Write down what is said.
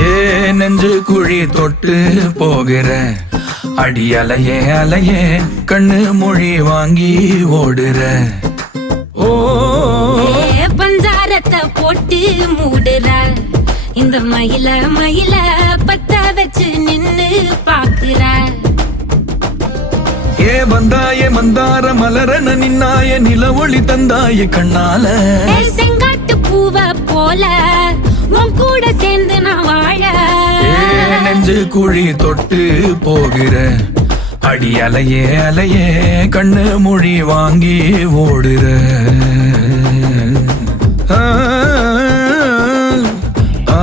ஏ நெஞ்சு குழி தொட்டு போகிற அடி அலையே அலையே கண்ணு மொழி வாங்கி ஓடுற. ஓ பஞ்சாரத்தை போட்டு மூடுற இந்த மயில மயில பத்த வச்சு நின்னு பாக்குற. ஏ வந்தாய மந்தார மலரன நின்னாய நில ஒளி தந்தாய கண்ணால. செங்காட்டு பூவ போல உன் கூட சேர்ந்து நான் வாழ. நெஞ்சு குழி தொட்டு போகிற அடி அலையே அலையே கண்ணு மொழி வாங்கி ஓடுற. ஆ ஆ